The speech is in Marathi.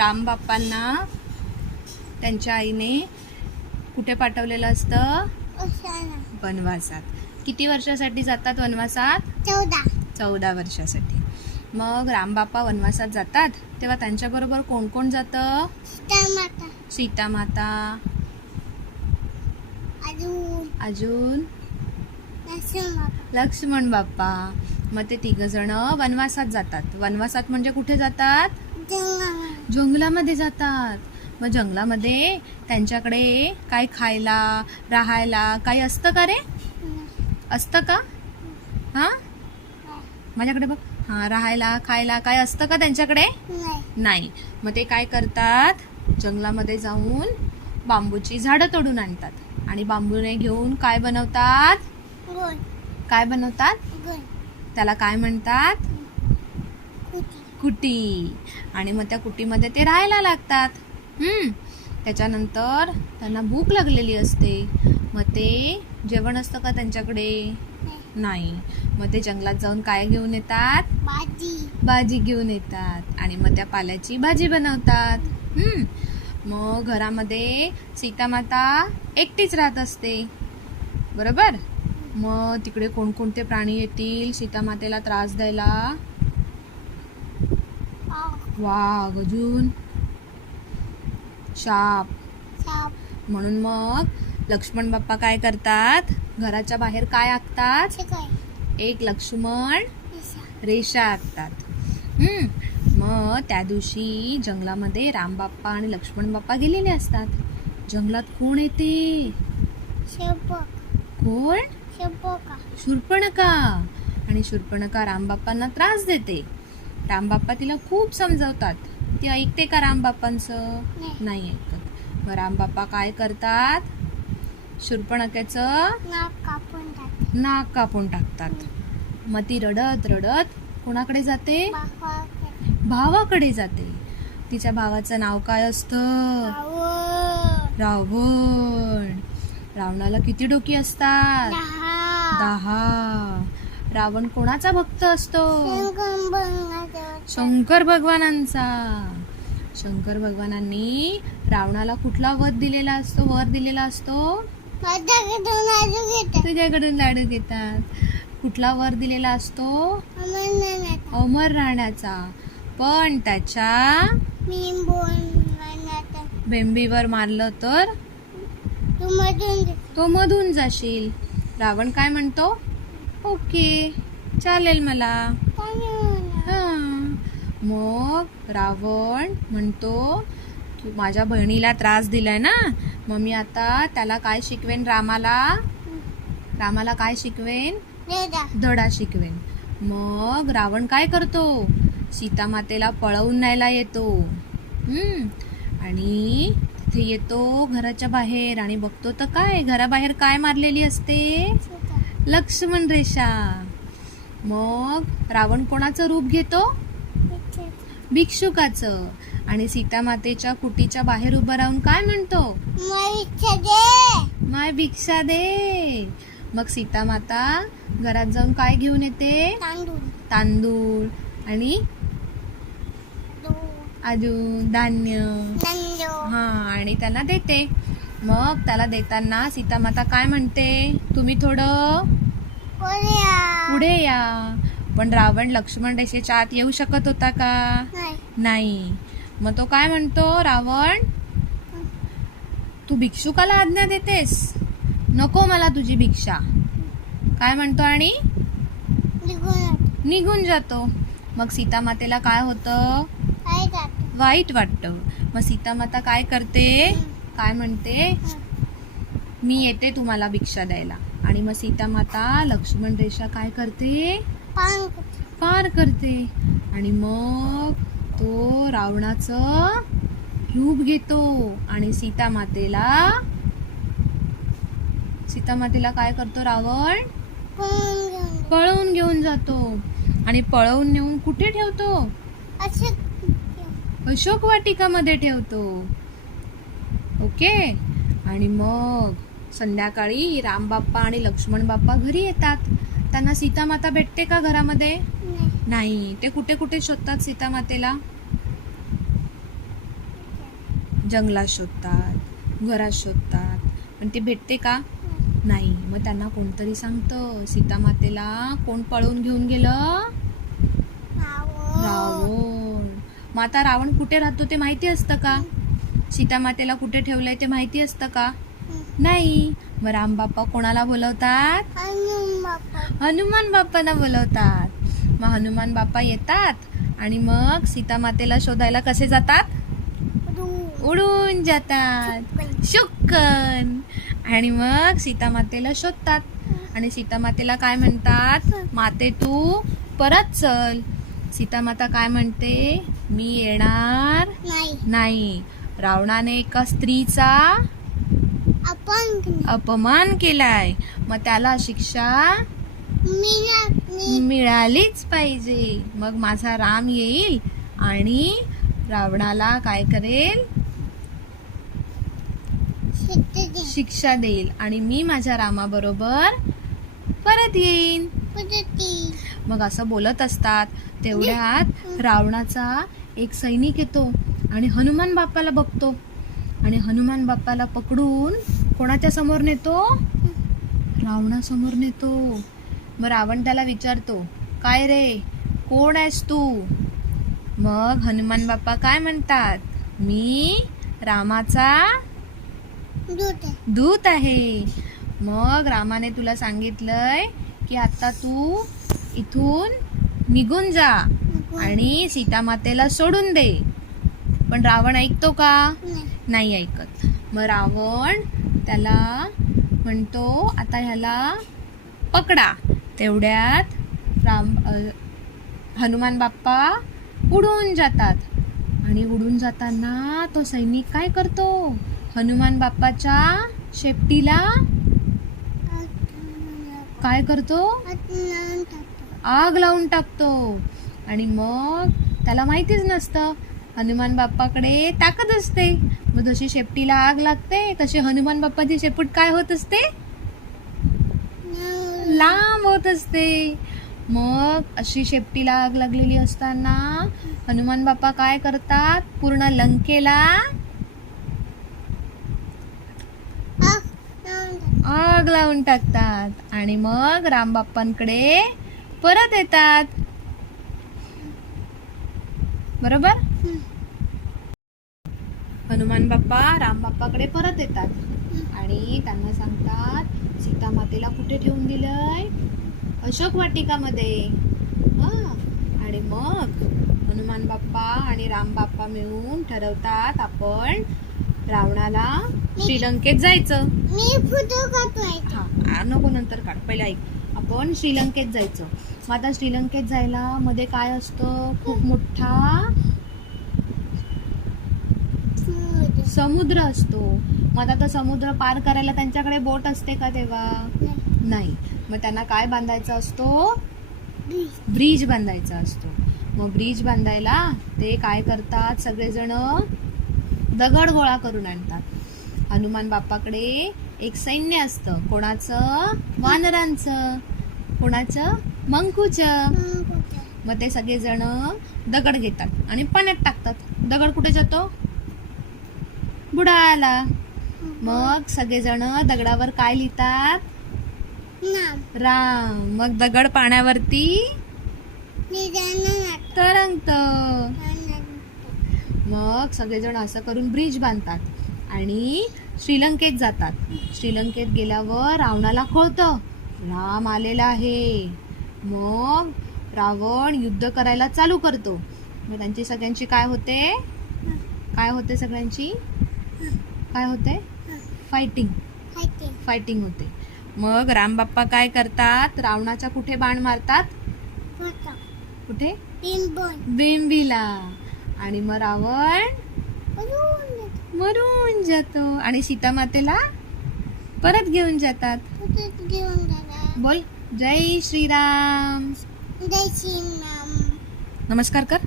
रामबाप्पांना त्यांच्या आईने कुठे पाठवलेलं असतं? वनवासात. किती वर्षासाठी जातात वनवासात? चौदा. चौदा वर्षासाठी. मग रामबाप्पा वनवासात जातात? तेव्हा त्यांच्याबरोबर कोण कोण जातं? टमाटा सीतामाता. अजून. लक्ष्मण बाप्पा. मग ते तिघ जण वनवासात जातात. वनवासात म्हणजे कुठे जातात? जंगलामध्ये जातात. मग जंगलामध्ये त्यांच्याकडे काय खायला राहायला काही असतं का रे? असतं का? हा? माझ्याकडे बघ. हा राहायला खायला काय असतं का त्यांच्याकडे? नाही. मग ते काय करतात? जंगलामध्ये जाऊन बांबूची झाडं तोडून आणतात. आणि बांबूने घेऊन काय बनवतात? काय बनवतात? त्याला काय म्हणतात? कुटी. आणि मग त्या कुटीमध्ये ते राहायला लागतात. हम्म. त्याच्यानंतर त्यांना भूक लागलेली असते. मग ते जेवण असतं का त्यांच्याकडे? नाही. मग ते जंगलात जाऊन काय घेऊन येतात? भाजी. भाजी घेऊन येतात. आणि मग त्या पाल्याची भाजी बनवतात. हम्म. मग घरामध्ये सीतामाता एकटीच राहत असते. बरोबर? मग तिकडे कोणकोणते प्राणी येतील? सीतामातेला त्रास द्यायला वाघ अजून. शाप. म्हणून मग लक्ष्मण बाप्पा काय करतात? घराच्या बाहेर काय आखतात? एक लक्ष्मण रेषा. आखतात. हम्म. मग त्या दिवशी जंगलामध्ये रामबाप्पा आणि लक्ष्मण बाप्पा गेलेले असतात. जंगलात कोण येते? कोण? शेपका शूर्पणखा आणि शूर्पणखा रामबाप्पांना त्रास देते. रामबाप्पा तिला खूप समजवतात. ती ऐकते का रामबाप्पांचं? नाही. नाही ऐकत. मग रामबाप्पा काय करतात? शूर्पणखेचं नाक कापून टाकतात. मग ती रडत रडत कोणाकडे जाते? भावाकडे. जाते. तिच्या भावाचं नाव काय असतं? रावण. रावणाला किती डोकी असतात? दहा. रावण कोणाचा भक्त असतो? शंकर भगवानांचा. शंकर भगवानांनी रावणाला कुठला वध दिलेला असतो? वर दिलेला असतो? तुझ्याकडून लाडू घेतात. कुठला वर दिलेला असतो? अमर राहण्याचा पण त्याच्या बेंबीवर मारलं तर. तो मधून जाशील. रावण काय म्हणतो? ओके चालेल मला? हा. मग रावण म्हणतो की माझ्या बहिणीला त्रास दिलाय ना मग मी आता त्याला काय शिकवेन रामाला? रामाला काय शिकवेन? धडा. शिकवेन. मग रावण काय करतो? सीतामातेला पळवून न्यायला येतो. हम्म. आणि तिथे येतो घराच्या बाहेर आणि बघतो तर काय घराबाहेर काय मारलेली असते. लक्ष्मण रेषा. मग रावण कोणाचं रूप घेतो. भिक्षुकाचं. आणि सीतामातेच्या कुटीच्या बाहेर उभं राहून काय म्हणतो? माय भिक्षा दे. मग सीतामाता घरात जाऊन काय घेऊन येते? तांदूळ. आणि अजून धान्य. हा आणि त्याला देते. मग त्याला देताना सीतामाता काय म्हणते? तुम्ही थोडं पुढे या. पण रावण लक्ष्मण रेषेच्या आत येऊ शकत होता का? नाही. नाही. मग तो काय म्हणतो? रावण तू भिक्षुकाला आज्ञा देतेस. नको मला तुझी भिक्षा. काय म्हणतो आणि? निघून जातो. मग सीतामातेला काय होतं? वाईट वाटतं. मग सीतामाता काय करते? काय म्हणते? मी येते तुम्हाला भिक्षा द्यायला. आणि मग सीतामाता लक्ष्मण रेषा काय करते? पार करते. आणि मग तो रावणाचं रूप घेतो. आणि सीतामातेला सीतामातेला काय करतो रावण? पळवून घेऊन जातो. आणि पळवून नेऊन कुठे ठेवतो. अशोक वाटिकामध्ये ठेवतो. ओके? आणि मग संध्याकाळी रामबाप्पा आणि लक्ष्मण बाप्पा घरी येतात. त्यांना सीतामाता भेटते का घरामध्ये? नाही. ते कुठे कुठे शोधतात सीतामातेला? जंगलात शोधतात घरात शोधतात. पण ते भेटते का? नाही. मग त्यांना कोणतरी सांगतं सीतामातेला कोण पळवून घेऊन गेलं? रावण. रावण. मग आता रावण कुठे राहतो ते माहिती असतं का? सीतामातेला कुठे ठेवलंय ते माहिती असतं का? नाही. मग राम बाप्पा कोणाला बोलवतात? हनुमान बाप्पा. हनुमान बाप्पांना बोलवतात. मग हनुमान बाप्पा येतात आणि मग सीतामातेला शोधायला कसे जातात? उडून. जातात. शुक्कन. आणि मग सीतामातेला शोधतात. आणि सीतामातेला काय म्हणतात? माते तू परत चल. सीतामाता काय म्हणते? मी येणार नाही. रावणाने एका स्त्रीचा अपमान केलाय. मग त्याला शिक्षा मिळालीच पाहिजे. मग माझा राम येईल आणि रावणाला काय करेल? शिक्षा देईल आणि मी माझ्या रामाबरोबर परत येईन. मग असं बोलत असतात. तेवढ्यात रावणाचा एक सैनिक येतो. आणि हनुमान बाप्पाला बघतो. आणि हनुमान बाप्पाला पकडून कोणाच्या समोर नेतो? रावणासमोर नेतो. मग रावण त्याला विचारतो काय रे? कोण आहेस तू? मग हनुमान बाप्पा काय म्हणतात मी रामाचा. दूत आहे. मग रामाने तुला सांगितलंय की आता तू इथून निघून जा आणि सीतामातेला सोडून दे. पण रावण ऐकतो का? नाही. ऐकत. मग रावण त्याला म्हणतो आता ह्याला पकडा. तेवढ्यात राम हनुमान बाप्पा उडून जातात. आणि उडून जाताना तो सैनिक काय करतो? हनुमान बाप्पाच्या शेपटीला काय करतो. आग लावून टाकतो. आणि मग त्याला माहितीच नसतं. हनुमान बाप्पाकडे ताकद असते. मग जशी शेपटीला आग लागते तशी हनुमान बाप्पाची शेपूट काय होत असते? लांब होत असते. मग अशी शेपटीला आग लागलेली असताना हनुमान बाप्पा काय करतात? पूर्ण लंकेला आग लावून टाकतात. आणि मग रामबाप्पांकडे परत येतात. बरोबर? हनुमान बाप्पा राम बाप्पाकडे परत येतात. आणि त्यांना सांगतात सीता मातेला कुठे ठेवून दिलंय? अशोक वाटिकामध्ये. हा. आणि मग हनुमान बाप्पा आणि राम बाप्पा मिळून ठरवतात आपण रावणाला श्रीलंकेत जायचं. हा नको नंतर काढ. पहिले ऐक. आपण श्रीलंकेत जायचं. मग आता श्रीलंकेत जायला मध्ये काय असतं? खूप मोठा समुद्र असतो. मग आता समुद्र पार करायला त्यांच्याकडे बोट असते का तेव्हा? नाही. मग त्यांना काय बांधायचा असतो. ब्रिज बांधायचा असतो. मग ब्रिज बांधायला ते काय करतात? सगळेजण दगड गोळा करून आणतात. हनुमान बाप्पाकडे एक सैन्य असतं. कोणाचं? वानरांचं. कोणाचं? मंकूचं. मग ते सगळेजण दगड घेतात आणि पाण्यात टाकतात. दगड कुठे जातो? बुडाला. मग सगळेजण दगडावर काय लिहितात? राम. मग दगड पाण्यावरती? तरंगत. मग सगळेजण असं करून ब्रिज बांधतात आणि श्रीलंकेत जातात. श्रीलंकेत गेल्यावर रावणाला कळतं राम आलेला आहे. मग रावण युद्ध करायला चालू करतो. मग त्यांची सगळ्यांची काय होते? काय होते सगळ्यांची? काय होते? फायटिंग फायटिंग होते. मग राम बाप्पा काय करतात? रावणाचा कुठे बाण मारतात? कुठे? बेंबीला. आणि मग रावण. मरून जातो. आणि सीतामातेला परत घेऊन जातात. बोल. जय श्रीराम. जय श्री राम नमस्कार कर.